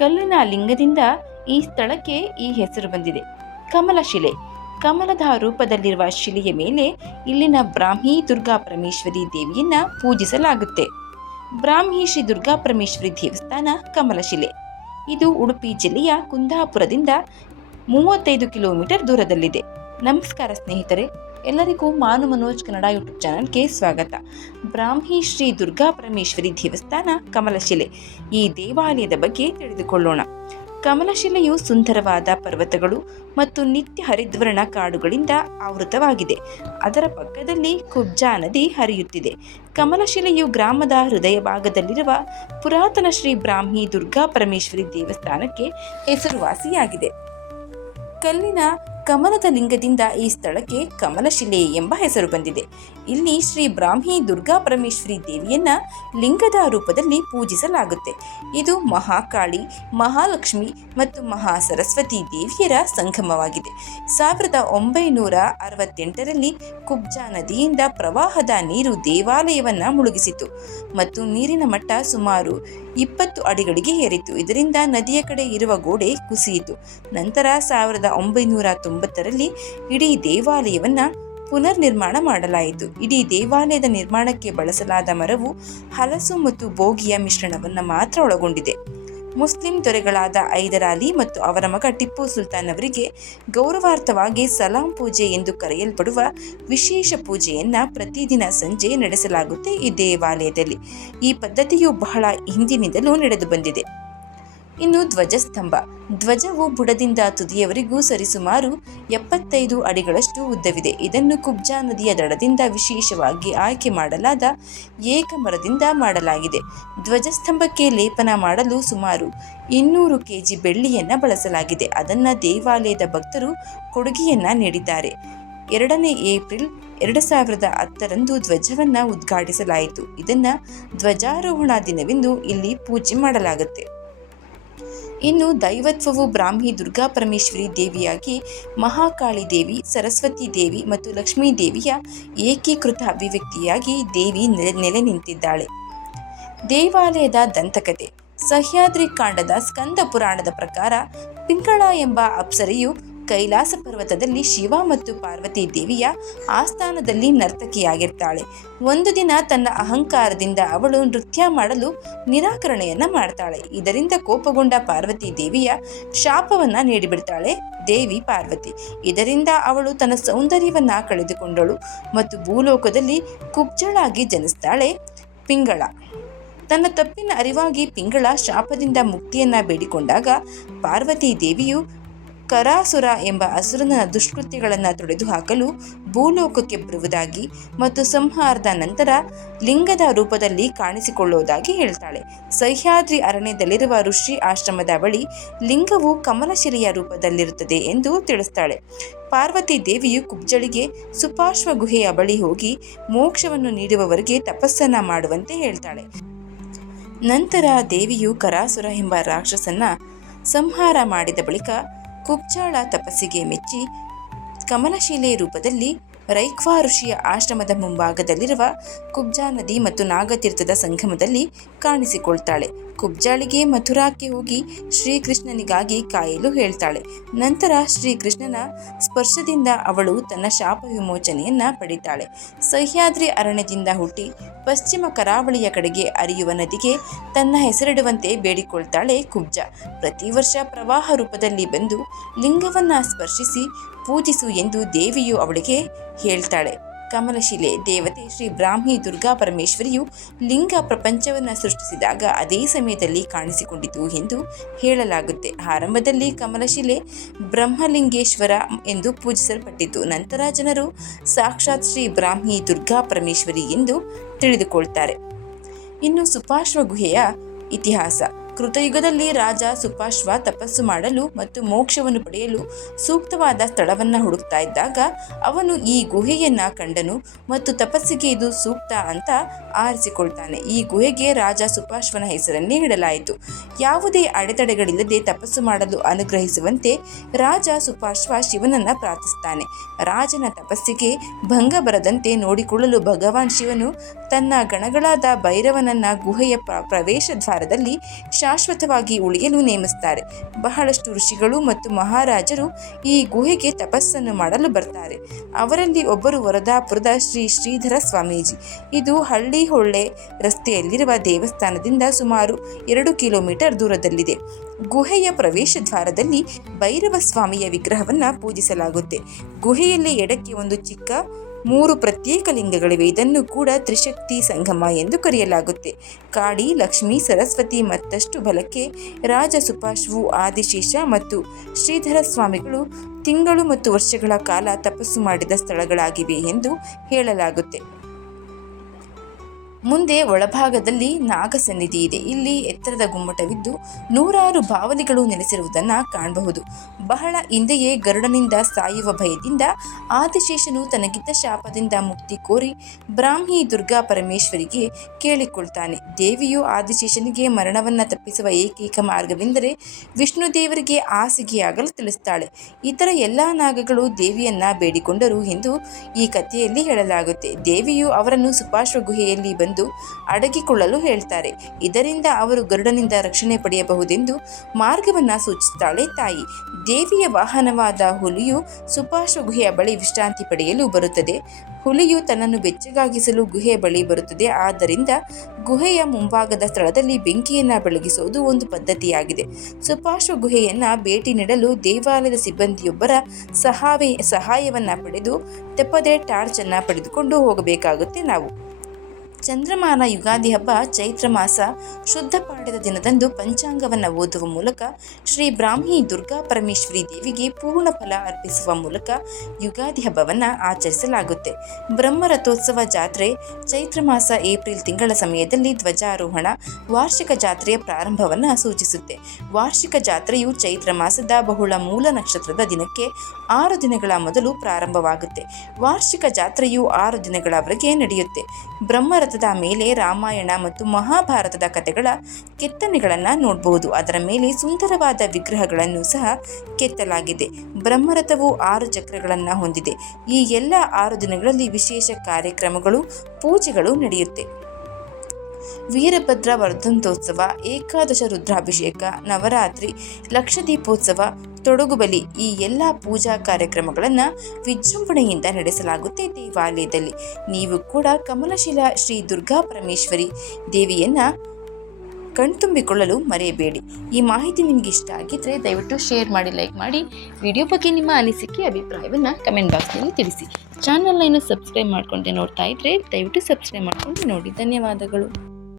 ಕಲ್ಲಿನ ಲಿಂಗದಿಂದ ಈ ಸ್ಥಳಕ್ಕೆ ಈ ಹೆಸರು ಬಂದಿದೆ. ಕಮಲಶಿಲೆ ಕಮಲದ ರೂಪದಲ್ಲಿರುವ ಶಿಲೆಯ ಮೇಲೆ ಇಲ್ಲಿನ ಬ್ರಾಹ್ಮಿ ದುರ್ಗಾ ಪರಮೇಶ್ವರಿ ದೇವಿಯನ್ನ ಪೂಜಿಸಲಾಗುತ್ತೆ. ಬ್ರಾಹ್ಮಿ ಶ್ರೀ ದುರ್ಗಾ ಪರಮೇಶ್ವರಿ ದೇವಸ್ಥಾನ ಕಮಲಶಿಲೆ ಇದು ಉಡುಪಿ ಜಿಲ್ಲೆಯ ಕುಂದಾಪುರದಿಂದ ಮೂವತ್ತೈದು ಕಿಲೋಮೀಟರ್ ದೂರದಲ್ಲಿದೆ. ನಮಸ್ಕಾರ ಸ್ನೇಹಿತರೆ ಎಲ್ಲರಿಗೂ ಮಾನು ಮನೋಜ್ ಕನ್ನಡ ಯೂಟ್ಯೂಬ್ ಚಾನಲ್ಗೆ ಸ್ವಾಗತ. ಬ್ರಾಹ್ಮಿ ಶ್ರೀ ದುರ್ಗಾ ಪರಮೇಶ್ವರಿ ದೇವಸ್ಥಾನ ಕಮಲಶಿಲೆ. ಈ ದೇವಾಲಯದ ಬಗ್ಗೆ ತಿಳಿದುಕೊಳ್ಳೋಣ. ಕಮಲಶಿಲೆಯು ಸುಂದರವಾದ ಪರ್ವತಗಳು ಮತ್ತು ನಿತ್ಯ ಹರಿದ್ವರ್ಣ ಕಾಡುಗಳಿಂದ ಆವೃತವಾಗಿದೆ. ಅದರ ಪಕ್ಕದಲ್ಲಿ ಕುಬ್ಜಾ ನದಿ ಹರಿಯುತ್ತಿದೆ. ಕಮಲಶಿಲೆಯು ಗ್ರಾಮದ ಹೃದಯ ಭಾಗದಲ್ಲಿರುವ ಪುರಾತನ ಶ್ರೀ ಬ್ರಾಹ್ಮಿ ದುರ್ಗಾ ಪರಮೇಶ್ವರಿ ದೇವಸ್ಥಾನಕ್ಕೆ ಹೆಸರುವಾಸಿಯಾಗಿದೆ. ಕಲ್ಲಿನ ಕಮಲದ ಲಿಂಗದಿಂದ ಈ ಸ್ಥಳಕ್ಕೆ ಕಮಲಶಿಲೆ ಎಂಬ ಹೆಸರು ಬಂದಿದೆ. ಇಲ್ಲಿ ಶ್ರೀ ಬ್ರಾಹ್ಮಿ ದುರ್ಗಾ ಪರಮೇಶ್ವರಿ ದೇವಿಯನ್ನ ಲಿಂಗದ ರೂಪದಲ್ಲಿ ಪೂಜಿಸಲಾಗುತ್ತೆ. ಇದು ಮಹಾಕಾಳಿ, ಮಹಾಲಕ್ಷ್ಮಿ ಮತ್ತು ಮಹಾ ಸರಸ್ವತಿ ದೇವಿಯರ ಸಂಗಮವಾಗಿದೆ. ಸಾವಿರದ ಒಂಬೈನೂರ ಅರವತ್ತೆಂಟರಲ್ಲಿ ಕುಬ್ಜಾ ನದಿಯಿಂದ ಪ್ರವಾಹದ ನೀರು ದೇವಾಲಯವನ್ನ ಮುಳುಗಿಸಿತು ಮತ್ತು ನೀರಿನ ಮಟ್ಟ ಸುಮಾರು ಇಪ್ಪತ್ತು ಅಡಿಗಳಿಗೆ ಏರಿತು. ಇದರಿಂದ ನದಿಯ ಕಡೆ ಇರುವ ಗೋಡೆ ಕುಸಿಯಿತು. ನಂತರ ಸಾವಿರದ ಒಂಬೈನೂರ ತೊಂಬತ್ತರಲ್ಲಿ ಇಡೀ ದೇವಾಲಯವನ್ನ ಪುನರ್ ನಿರ್ಮಾಣ ಮಾಡಲಾಯಿತು. ಇಡೀ ದೇವಾಲಯದ ನಿರ್ಮಾಣಕ್ಕೆ ಬಳಸಲಾದ ಮರವು ಹಲಸು ಮತ್ತು ಬೋಗಿಯ ಮಿಶ್ರಣವನ್ನು ಮಾತ್ರ ಒಳಗೊಂಡಿದೆ. ಮುಸ್ಲಿಂ ದೊರೆಗಳಾದ ಐದರಾಲಿ ಮತ್ತು ಅವರ ಮಗ ಟಿಪ್ಪು ಸುಲ್ತಾನ್ ಅವರಿಗೆ ಗೌರವಾರ್ಥವಾಗಿ ಸಲಾಂ ಪೂಜೆ ಎಂದು ಕರೆಯಲ್ಪಡುವ ವಿಶೇಷ ಪೂಜೆಯನ್ನ ಪ್ರತಿದಿನ ಸಂಜೆ ನಡೆಸಲಾಗುತ್ತೆ ಈ ದೇವಾಲಯದಲ್ಲಿ. ಈ ಪದ್ಧತಿಯು ಬಹಳ ಹಿಂದಿನಿಂದಲೂ ನಡೆದು ಬಂದಿದೆ. ಇನ್ನು ಧ್ವಜಸ್ತಂಭ ಧ್ವಜವು ಬುಡದಿಂದ ತುದಿಯವರೆಗೂ ಸರಿಸುಮಾರು ಎಪ್ಪತ್ತೈದು ಅಡಿಗಳಷ್ಟು ಉದ್ದವಿದೆ. ಇದನ್ನು ಕುಬ್ಜಾ ನದಿಯ ದಡದಿಂದ ವಿಶೇಷವಾಗಿ ಆಯ್ಕೆ ಮಾಡಲಾದ ಏಕಮರದಿಂದ ಮಾಡಲಾಗಿದೆ. ಧ್ವಜಸ್ತಂಭಕ್ಕೆ ಲೇಪನ ಮಾಡಲು ಸುಮಾರು ಇನ್ನೂರು ಕೆಜಿ ಬೆಳ್ಳಿಯನ್ನ ಬಳಸಲಾಗಿದೆ. ಅದನ್ನ ದೇವಾಲಯದ ಭಕ್ತರು ಕೊಡುಗೆಯನ್ನ ನೀಡಿದ್ದಾರೆ. ಎರಡನೇ ಏಪ್ರಿಲ್ ಎರಡು ಸಾವಿರದ ಹತ್ತರಂದು ಧ್ವಜವನ್ನು ಉದ್ಘಾಟಿಸಲಾಯಿತು. ಇದನ್ನು ಧ್ವಜಾರೋಹಣ ದಿನವೆಂದು ಇಲ್ಲಿ ಪೂಜೆ ಮಾಡಲಾಗುತ್ತೆ. ಇನ್ನು ದೈವತ್ವವು ಬ್ರಾಹ್ಮಿ ದುರ್ಗಾ ಪರಮೇಶ್ವರಿ ದೇವಿಯಾಗಿ ಮಹಾಕಾಳಿ ದೇವಿ, ಸರಸ್ವತಿ ದೇವಿ ಮತ್ತು ಲಕ್ಷ್ಮೀ ದೇವಿಯ ಏಕೀಕೃತ ಅಭಿವ್ಯಕ್ತಿಯಾಗಿ ದೇವಿ ನೆಲೆ ನಿಂತಿದ್ದಾಳೆ. ದೇವಾಲಯದ ದಂತಕತೆ ಸಹ್ಯಾದ್ರಿ ಕಾಂಡದ ಸ್ಕಂದ ಪುರಾಣದ ಪ್ರಕಾರ ಪಿಂಗಳ ಎಂಬ ಅಪ್ಸರೆಯು ಕೈಲಾಸ ಪರ್ವತದಲ್ಲಿ ಶಿವ ಮತ್ತು ಪಾರ್ವತಿ ದೇವಿಯ ಆಸ್ಥಾನದಲ್ಲಿ ನರ್ತಕಿಯಾಗಿರ್ತಾಳೆ. ಒಂದು ದಿನ ತನ್ನ ಅಹಂಕಾರದಿಂದ ಅವಳು ನೃತ್ಯ ಮಾಡಲು ನಿರಾಕರಣೆಯನ್ನ ಮಾಡ್ತಾಳೆ. ಇದರಿಂದ ಕೋಪಗೊಂಡ ಪಾರ್ವತಿ ದೇವಿಯ ಶಾಪವನ್ನ ನೀಡಿಬಿಡ್ತಾಳೆ ದೇವಿ ಪಾರ್ವತಿ. ಇದರಿಂದ ಅವಳು ತನ್ನ ಸೌಂದರ್ಯವನ್ನ ಕಳೆದುಕೊಂಡಳು ಮತ್ತು ಭೂಲೋಕದಲ್ಲಿ ಕುಬ್ಜಳಾಗಿ ಜನಿಸ್ತಾಳೆ ಪಿಂಗಳ. ತನ್ನ ತಪ್ಪಿನ ಅರಿವಾಗಿ ಪಿಂಗಳ ಶಾಪದಿಂದ ಮುಕ್ತಿಯನ್ನ ಬೇಡಿಕೊಂಡಾಗ ಪಾರ್ವತಿ ದೇವಿಯು ಕರಾಸುರ ಎಂಬ ಅಸುರನ ದುಷ್ಕೃತ್ಯಗಳನ್ನು ತೊಡೆದು ಹಾಕಲು ಭೂಲೋಕಕ್ಕೆ ಬರುವುದಾಗಿ ಮತ್ತು ಸಂಹಾರದ ನಂತರ ಲಿಂಗದ ರೂಪದಲ್ಲಿ ಕಾಣಿಸಿಕೊಳ್ಳುವುದಾಗಿ ಹೇಳ್ತಾಳೆ. ಸಹ್ಯಾದ್ರಿ ಅರಣ್ಯದಲ್ಲಿರುವ ಋಷಿ ಆಶ್ರಮದ ಬಳಿ ಲಿಂಗವು ಕಮಲಶಿಲೆಯ ರೂಪದಲ್ಲಿರುತ್ತದೆ ಎಂದು ತಿಳಿಸ್ತಾಳೆ. ಪಾರ್ವತಿ ದೇವಿಯು ಕುಬ್ಜಳಿಗೆ ಸುಪಾರ್ಶ್ವ ಗುಹೆಯ ಬಳಿ ಹೋಗಿ ಮೋಕ್ಷವನ್ನು ನೀಡುವವರೆಗೆ ತಪಸ್ಸನ್ನ ಮಾಡುವಂತೆ ಹೇಳ್ತಾಳೆ. ನಂತರ ದೇವಿಯು ಕರಾಸುರ ಎಂಬ ರಾಕ್ಷಸನ್ನ ಸಂಹಾರ ಮಾಡಿದ ಬಳಿಕ ಕುಬ್ಜಾಳ ತಪಸ್ಸಿಗೆ ಮೆಚ್ಚಿ ಕಮಲಶಿಲೆ ರೂಪದಲ್ಲಿ ರೈಕ್ವಾ ಋಷಿಯ ಆಶ್ರಮದ ಮುಂಭಾಗದಲ್ಲಿರುವ ಕುಬ್ಜಾ ನದಿ ಮತ್ತು ನಾಗತೀರ್ಥದ ಸಂಗಮದಲ್ಲಿ ಕಾಣಿಸಿಕೊಳ್ತಾಳೆ. ಕುಬ್ಜಾಳಿಗೆ ಮಥುರಾಕ್ಕೆ ಹೋಗಿ ಶ್ರೀಕೃಷ್ಣನಿಗಾಗಿ ಕಾಯಲು ಹೇಳ್ತಾಳೆ. ನಂತರ ಶ್ರೀಕೃಷ್ಣನ ಸ್ಪರ್ಶದಿಂದ ಅವಳು ತನ್ನ ಶಾಪ ವಿಮೋಚನೆಯನ್ನ ಪಡಿತಾಳೆ. ಸಹ್ಯಾದ್ರಿ ಅರಣ್ಯದಿಂದ ಹುಟ್ಟಿ ಪಶ್ಚಿಮ ಕರಾವಳಿಯ ಕಡೆಗೆ ಅರಿಯುವ ನದಿಗೆ ತನ್ನ ಹೆಸರಿಡುವಂತೆ ಬೇಡಿಕೊಳ್ತಾಳೆ ಕುಬ್ಜ. ಪ್ರತಿ ವರ್ಷ ಪ್ರವಾಹ ರೂಪದಲ್ಲಿ ಬಂದು ಲಿಂಗವನ್ನ ಸ್ಪರ್ಶಿಸಿ ಪೂಜಿಸು ಎಂದು ದೇವಿಯು ಅವಳಿಗೆ ಹೇಳ್ತಾಳೆ. ಕಮಲಶಿಲೆ ದೇವತೆ ಶ್ರೀ ಬ್ರಾಹ್ಮಿ ದುರ್ಗಾ ಪರಮೇಶ್ವರಿಯು ಲಿಂಗ ಪ್ರಪಂಚವನ್ನು ಸೃಷ್ಟಿಸಿದಾಗ ಅದೇ ಸಮಯದಲ್ಲಿ ಕಾಣಿಸಿಕೊಂಡಿತು ಎಂದು ಹೇಳಲಾಗುತ್ತೆ. ಆರಂಭದಲ್ಲಿ ಕಮಲಶಿಲೆ ಬ್ರಹ್ಮಲಿಂಗೇಶ್ವರ ಎಂದು ಪೂಜಿಸಲ್ಪಟ್ಟಿತು. ನಂತರ ಜನರು ಸಾಕ್ಷಾತ್ ಶ್ರೀ ಬ್ರಾಹ್ಮಿ ದುರ್ಗಾ ಪರಮೇಶ್ವರಿ ಎಂದು ತಿಳಿದುಕೊಳ್ತಾರೆ. ಇನ್ನು ಸುಪಾರ್ಶ್ವ ಗುಹೆಯ ಇತಿಹಾಸ. ಕೃತಯುಗದಲ್ಲಿ ರಾಜ ಸುಪಾಶ್ವ ತಪಸ್ಸು ಮಾಡಲು ಮತ್ತು ಮೋಕ್ಷವನ್ನು ಪಡೆಯಲು ಸೂಕ್ತವಾದ ಸ್ಥಳವನ್ನು ಹುಡುಕ್ತಾ ಇದ್ದಾಗ ಅವನು ಈ ಗುಹೆಯನ್ನ ಕಂಡನು ಮತ್ತು ತಪಸ್ಸಿಗೆ ಇದು ಸೂಕ್ತ ಅಂತ ಆರಿಸಿಕೊಳ್ತಾನೆ. ಈ ಗುಹೆಗೆ ರಾಜ ಸುಪಾಶ್ವನ ಹೆಸರನ್ನೇ ಇಡಲಾಯಿತು. ಯಾವುದೇ ಅಡೆತಡೆಗಳಿಲ್ಲದೆ ತಪಸ್ಸು ಮಾಡಲು ಅನುಗ್ರಹಿಸುವಂತೆ ರಾಜ ಸುಪಾಶ್ವ ಶಿವನನ್ನ ಪ್ರಾರ್ಥಿಸ್ತಾನೆ. ರಾಜನ ತಪಸ್ಸಿಗೆ ಭಂಗ ಬರದಂತೆ ನೋಡಿಕೊಳ್ಳಲು ಭಗವಾನ್ ಶಿವನು ತನ್ನ ಗಣಗಳಾದ ಭೈರವನನ್ನ ಗುಹೆಯ ಪ್ರ- ಪ್ರವೇಶ ದ್ವಾರದಲ್ಲಿ ಶಾಶ್ವತವಾಗಿ ಉಳಿಯಲು ನೇಮಿಸ್ತಾರೆ. ಬಹಳಷ್ಟು ಋಷಿಗಳು ಮತ್ತು ಮಹಾರಾಜರು ಈ ಗುಹೆಗೆ ತಪಸ್ಸನ್ನು ಮಾಡಲು ಬರ್ತಾರೆ. ಅವರಲ್ಲಿ ಒಬ್ಬರು ವರದಾಪುರದ ಶ್ರೀ ಶ್ರೀಧರ ಸ್ವಾಮೀಜಿ. ಇದು ಹಳ್ಳಿ ಹೊಳ್ಳೆ ರಸ್ತೆಯಲ್ಲಿರುವ ದೇವಸ್ಥಾನದಿಂದ ಸುಮಾರು ಎರಡು ಕಿಲೋಮೀಟರ್ ದೂರದಲ್ಲಿದೆ. ಗುಹೆಯ ಪ್ರವೇಶ ದ್ವಾರದಲ್ಲಿ ಭೈರವ ಸ್ವಾಮಿಯ ವಿಗ್ರಹವನ್ನು ಪೂಜಿಸಲಾಗುತ್ತೆ. ಗುಹೆಯಲ್ಲಿ ಎಡಕ್ಕೆ ಒಂದು ಚಿಕ್ಕ ಮೂರು ಪ್ರತ್ಯೇಕ ಲಿಂಗಗಳಿವೆ. ಇದನ್ನು ಕೂಡ ತ್ರಿಶಕ್ತಿ ಸಂಗಮ ಎಂದು ಕರೆಯಲಾಗುತ್ತೆ. ಕಾಡಿ, ಲಕ್ಷ್ಮಿ, ಸರಸ್ವತಿ ಮತ್ತಷ್ಟು ಬಲಕ್ಕೆ ರಾಜ ಸುಪಾಶ್ವು ಆದಿಶೇಷ ಮತ್ತು ಶ್ರೀಧರ ಸ್ವಾಮಿಗಳು ತಿಂಗಳು ಮತ್ತು ವರ್ಷಗಳ ಕಾಲ ತಪಸ್ಸು ಮಾಡಿದ ಸ್ಥಳಗಳಾಗಿವೆ ಎಂದು ಹೇಳಲಾಗುತ್ತೆ. ಮುಂದೆ ಒಳಭಾಗದಲ್ಲಿ ನಾಗಸನ್ನಿಧಿ ಇದೆ. ಇಲ್ಲಿ ಎತ್ತರದ ಗುಮ್ಮಟವಿದ್ದು ನೂರಾರು ಬಾವಲಿಗಳು ನೆಲೆಸಿರುವುದನ್ನು ಕಾಣಬಹುದು. ಬಹಳ ಹಿಂದೆಯೇ ಗರುಡನಿಂದ ಸಾಯುವ ಭಯದಿಂದ ಆದಿಶೇಷನು ತನಗಿದ್ದ ಶಾಪದಿಂದ ಮುಕ್ತಿ ಕೋರಿ ಬ್ರಾಹ್ಮಿ ದುರ್ಗಾ ಪರಮೇಶ್ವರಿಗೆ ಕೇಳಿಕೊಳ್ತಾನೆ. ದೇವಿಯು ಆದಿಶೇಷನಿಗೆ ಮರಣವನ್ನು ತಪ್ಪಿಸುವ ಏಕೈಕ ಮಾರ್ಗವೆಂದರೆ ವಿಷ್ಣು ದೇವರಿಗೆ ಹಾಸಿಗೆಯಾಗಲು ತಿಳಿಸ್ತಾಳೆ. ಇತರ ಎಲ್ಲ ನಾಗಗಳು ದೇವಿಯನ್ನ ಬೇಡಿಕೊಂಡರು ಎಂದು ಈ ಕಥೆಯಲ್ಲಿ ಹೇಳಲಾಗುತ್ತೆ. ದೇವಿಯು ಅವರನ್ನು ಸುಪಾರ್ಶ್ವ ಗುಹೆಯಲ್ಲಿ ಬಂದು ಅಡಗಿಕೊಳ್ಳಲು ಹೇಳ್ತಾರೆ. ಇದರಿಂದ ಅವರು ಗರುಡನಿಂದ ರಕ್ಷಣೆ ಪಡೆಯಬಹುದೆಂದು ಮಾರ್ಗವನ್ನ ಸೂಚಿಸುತ್ತಾಳೆ ತಾಯಿ. ದೇವಿಯ ವಾಹನವಾದ ಹುಲಿಯು ಸುಪಾರ್ಶ್ವ ಗುಹೆಯ ಬಳಿ ವಿಶ್ರಾಂತಿ ಪಡೆಯಲು ಬರುತ್ತದೆ. ಹುಲಿಯು ತನ್ನನ್ನು ಬೆಚ್ಚಗಾಗಿಸಲು ಗುಹೆಯ ಬಳಿ ಬರುತ್ತದೆ. ಆದ್ದರಿಂದ ಗುಹೆಯ ಮುಂಭಾಗದ ಸ್ಥಳದಲ್ಲಿ ಬೆಂಕಿಯನ್ನು ಬೆಳಗಿಸುವುದು ಒಂದು ಪದ್ಧತಿಯಾಗಿದೆ. ಸುಪಾಶ್ವ ಗುಹೆಯನ್ನ ಭೇಟಿ ನೀಡಲು ದೇವಾಲಯದ ಸಿಬ್ಬಂದಿಯೊಬ್ಬರ ಸಹಾವೇ, ಸಹಾಯವನ್ನ ಪಡೆದು ತೆಪ್ಪದೆ ಟಾರ್ಚ್ ಅನ್ನ ಪಡೆದುಕೊಂಡು ಹೋಗಬೇಕಾಗುತ್ತೆ ನಾವು. ಚಂದ್ರಮಾನ ಯುಗಾದಿ ಹಬ್ಬ ಚೈತ್ರ ಮಾಸ ಶುದ್ಧ ಪಾಡ್ಯದ ದಿನದಂದು ಪಂಚಾಂಗವನ್ನು ಓದುವ ಮೂಲಕ ಶ್ರೀ ಬ್ರಾಹ್ಮಿ ದುರ್ಗಾ ಪರಮೇಶ್ವರಿ ದೇವಿಗೆ ಪೂರ್ಣ ಫಲ ಅರ್ಪಿಸುವ ಮೂಲಕ ಯುಗಾದಿ ಹಬ್ಬವನ್ನು ಆಚರಿಸಲಾಗುತ್ತೆ ಬ್ರಹ್ಮರಥೋತ್ಸವ ಜಾತ್ರೆ ಚೈತ್ರ ಮಾಸ ಏಪ್ರಿಲ್ ತಿಂಗಳ ಸಮಯದಲ್ಲಿ ಧ್ವಜಾರೋಹಣ ವಾರ್ಷಿಕ ಜಾತ್ರೆಯ ಪ್ರಾರಂಭವನ್ನು ಸೂಚಿಸುತ್ತೆ. ವಾರ್ಷಿಕ ಜಾತ್ರೆಯು ಚೈತ್ರ ಮಾಸದ ಬಹುಳ ಮೂಲ ನಕ್ಷತ್ರದ ದಿನಕ್ಕೆ ಆರು ದಿನಗಳ ಮೊದಲು ಪ್ರಾರಂಭವಾಗುತ್ತೆ. ವಾರ್ಷಿಕ ಜಾತ್ರೆಯು ಆರು ದಿನಗಳವರೆಗೆ ನಡೆಯುತ್ತೆ. ಬ್ರಹ್ಮರಥದ ಮೇಲೆ ರಾಮಾಯಣ ಮತ್ತು ಮಹಾಭಾರತದ ಕಥೆಗಳ ಕೆತ್ತನೆಗಳನ್ನು ನೋಡಬಹುದು ಅದರ ಮೇಲೆ ಸುಂದರವಾದ ವಿಗ್ರಹಗಳನ್ನು ಸಹ ಕೆತ್ತಲಾಗಿದೆ. ಬ್ರಹ್ಮರಥವು ಆರು ಚಕ್ರಗಳನ್ನು ಹೊಂದಿದೆ. ಈ ಎಲ್ಲ ಆರು ದಿನಗಳಲ್ಲಿ ವಿಶೇಷ ಕಾರ್ಯಕ್ರಮಗಳು, ಪೂಜೆಗಳು ನಡೆಯುತ್ತೆ. ವೀರಭದ್ರ ವರ್ಧಂತೋತ್ಸವ ಏಕಾದಶ ರುದ್ರಾಭಿಷೇಕ, ನವರಾತ್ರಿ, ಲಕ್ಷದೀಪೋತ್ಸವ, ತೊಡಗುಬಲಿ ಈ ಎಲ್ಲ ಪೂಜಾ ಕಾರ್ಯಕ್ರಮಗಳನ್ನು ವಿಜೃಂಭಣೆಯಿಂದ ನಡೆಸಲಾಗುತ್ತೆ ದೇವಾಲಯದಲ್ಲಿ. ನೀವು ಕೂಡ ಕಮಲಶಿಲಾ ಶ್ರೀ ದುರ್ಗಾ ಪರಮೇಶ್ವರಿ ದೇವಿಯನ್ನು ಕಣ್ತುಂಬಿಕೊಳ್ಳಲು ಮರೆಯಬೇಡಿ. ಈ ಮಾಹಿತಿ ನಿಮಗೆ ಇಷ್ಟ ಆಗಿದ್ದರೆ ದಯವಿಟ್ಟು ಶೇರ್ ಮಾಡಿ, ಲೈಕ್ ಮಾಡಿ. ವಿಡಿಯೋ ಬಗ್ಗೆ ನಿಮ್ಮ ಅನಿಸಿಕೆ, ಅಭಿಪ್ರಾಯವನ್ನು ಕಮೆಂಟ್ ಬಾಕ್ಸ್ನಲ್ಲಿ ತಿಳಿಸಿ. ಚಾನಲ್ನ ಸಬ್ಸ್ಕ್ರೈಬ್ ಮಾಡ್ಕೊಂಡೆ ನೋಡ್ತಾ ಇದ್ದರೆ ದಯವಿಟ್ಟು ಸಬ್ಸ್ಕ್ರೈಬ್ ಮಾಡ್ಕೊಂಡು ನೋಡಿ. ಧನ್ಯವಾದಗಳು.